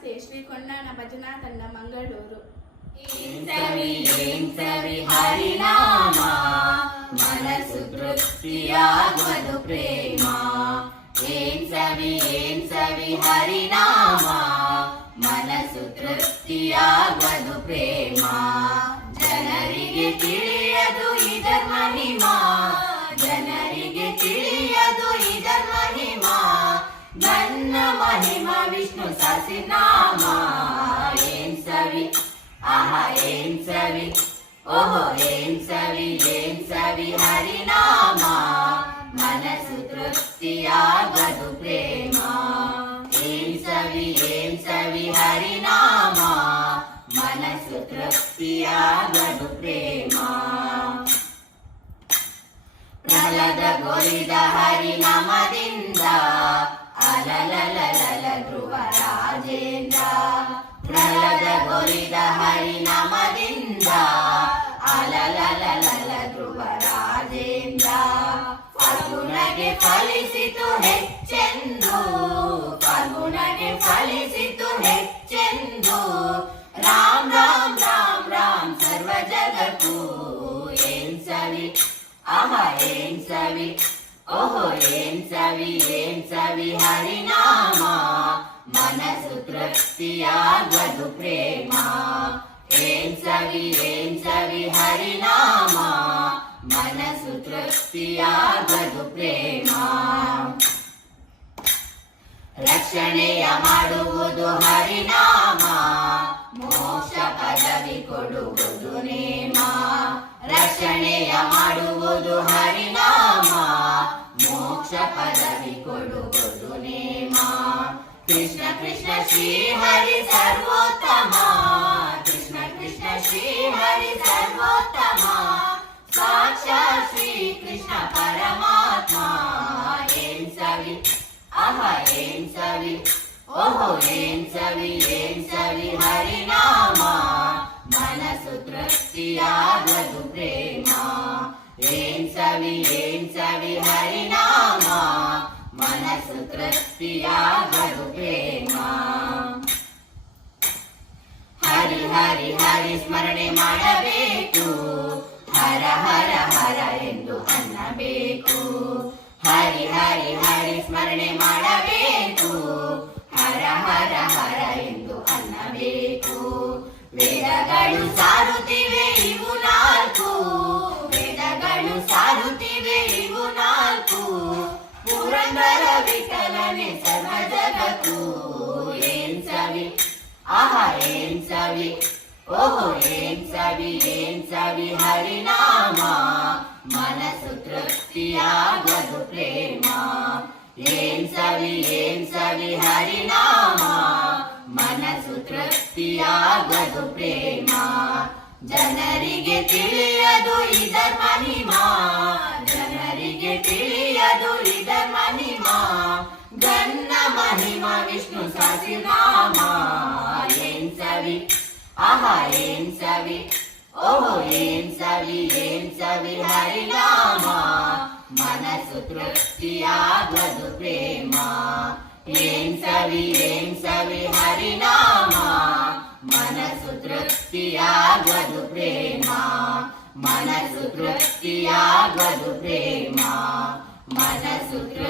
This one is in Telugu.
ನಮಸ್ತೆ ಶ್ರೀ ಕೊಂಡಾನ ಭಜನಾ ತಂಡ ಮಂಗಳೂರು ಏನ್ ಸವಿ ಏನ್ ಸವಿ ಹರಿನಾಮ ಮನಸ್ಸು ತೃಪ್ತಿಯಾಗುವುದು ಪ್ರೇಮ ಏನ್ ಸವಿ ಏನ್ ಸವಿ ಹರಿನಾಮ ಮನಸ್ಸು ತೃಪ್ತಿಯಾಗುವುದು ಪ್ರೇಮ విష్ణు సహస్రనామా ఏం సవి? ఆహా ఏం సవి? ఓహో ఏం సవి? ఏం సవి? హరినామా? మనసు తృప్తియాగదు ప్రేమ? ఏం సవి? ఏం సవి? హరినామా? మనసు తృప్తియాగదు ప్రేమ? ప్రలద గొలిద హరినామదింద? అలలల ಅಲಲಲಲಲ ಧ್ರುವ ರಾಜೇಂದ್ರ ಪ್ರಹ್ಲಾದ ಗೋರಿದ ಹರಿನಾಮದಿಂದ ಅಲಲಲಲಲ ಧ್ರುವ ರಾಜೇಂದ್ರ ಫಲ್ಗುಣಗೆ ಫಲಿಸಿತು ಹೆಚ್ಚೆಂದು ಫಲ್ಗುಣಗೆ ಫಲಿಸಿತು ಹೆಚ್ಚೆಂದು ರಾಮ್ ರಾಮ್ ರಾಮ್ ರಾಮ್ ಸರ್ವ ಜಗಕ್ಕೂ ಏನ್ ಸವಿ ಆಹ ಏನ್ ಸವಿ ಓಹೋ ಏನ್ ಸವಿ ಏನ್ ಸವಿ ಹರಿನಾಮ ಮನಸ್ಸು ತೃಪ್ತಿಯಾಗದು ಪ್ರೇಮ. ಏನ್ ಸವಿ, ಹರಿನಾಮ. ಮನಸ್ಸು ತೃಪ್ತಿಯಾಗದು ಪ್ರೇಮ. ರಕ್ಷಣೆಯ ಮಾಡುವುದು ಹರಿನಾಮ. ಮೋಕ್ಷ ಪದವಿ ಕೊಡುವುದು ನೇಮ. ರಕ್ಷಣೆಯ ಮಾಡುವುದು ಹರಿನಾಮ. ಮೋಕ್ಷ ಪದವಿ ಕೊಡುವುದು ನೇಮ. कृष्ण कृष्ण श्री हरि सर्वोत्तमा कृष्ण कृष्ण श्री हरि सर्वोत्तमा साक्षात् श्री कृष्ण परमात्मा ऐं सवि अह ऐं सवि ओहो ऐं सवि ऐं सवि हरिनामा मनसु तृप्तियागदु प्रेमा ऐं सवि ऐं सवि हरिनामा मनसु तृप्तियागदु ಸ್ಮರಣೆ ಮಾಡಬೇಕು. ಹರ ಹರ ಹರ ಎಂದು ಅನ್ನಬೇಕು. ಹರಿ ಹರಿ ಹರಿ ಸ್ಮರಣೆ ಮಾಡಬೇಕು. ಹರ ಹರ ಹರ ಎಂದು ಅನ್ನಬೇಕು. ವೇದಗಳು ಸಾರುತ್ತಿವೆ, ಇವು ನಾಲ್ಕು. ವೇದಗಳು ಸಾರುತ್ತಿವೆ, ಇವು ನಾಲ್ಕು. ಪುರಂದರ ವಿಠಲನೆ ಸರ್ವ ಜಗತ್ತು. ಏನ್ ಸವಿ? ಆಹಾ, ಏನ್ ಸವಿ? ಓಹೋ ಏನ್ ಸವಿ ಏನ್ ಸವಿ ಹರಿನಾಮ ಮನಸ್ಸು ತೃಪ್ತಿಯಾಗದು ಪ್ರೇಮ ಏನ್ ಸವಿ ಏನ್ ಸವಿ ಹರಿನಾಮ ಮನಸ್ಸು ತೃಪ್ತಿಯಾಗದು ಪ್ರೇಮ ಜನರಿಗೆ ತಿಳಿಯದು ಇದರ ಮಹಿಮಾ ಜನರಿಗೆ ತಿಳಿಯದು ಇದರ ಮಹಿಮಾ ಗನ್ನ ಮಹಿಮಾ ವಿಷ್ಣು ಸಸಿನಾಮ ಏನ್ ಸವಿ ఆహా ఏం సవి ఓహో ఏం సవి ఏం సవి హరినామ. మనసు తృప్తియాగదు ప్రేమ. ఏం సవి ఏం సవి హరినామ. మనసు తృప్తియాగదు ప్రేమ. మనసు తృప్తియాగదు ప్రేమ. మనసు తృప్తి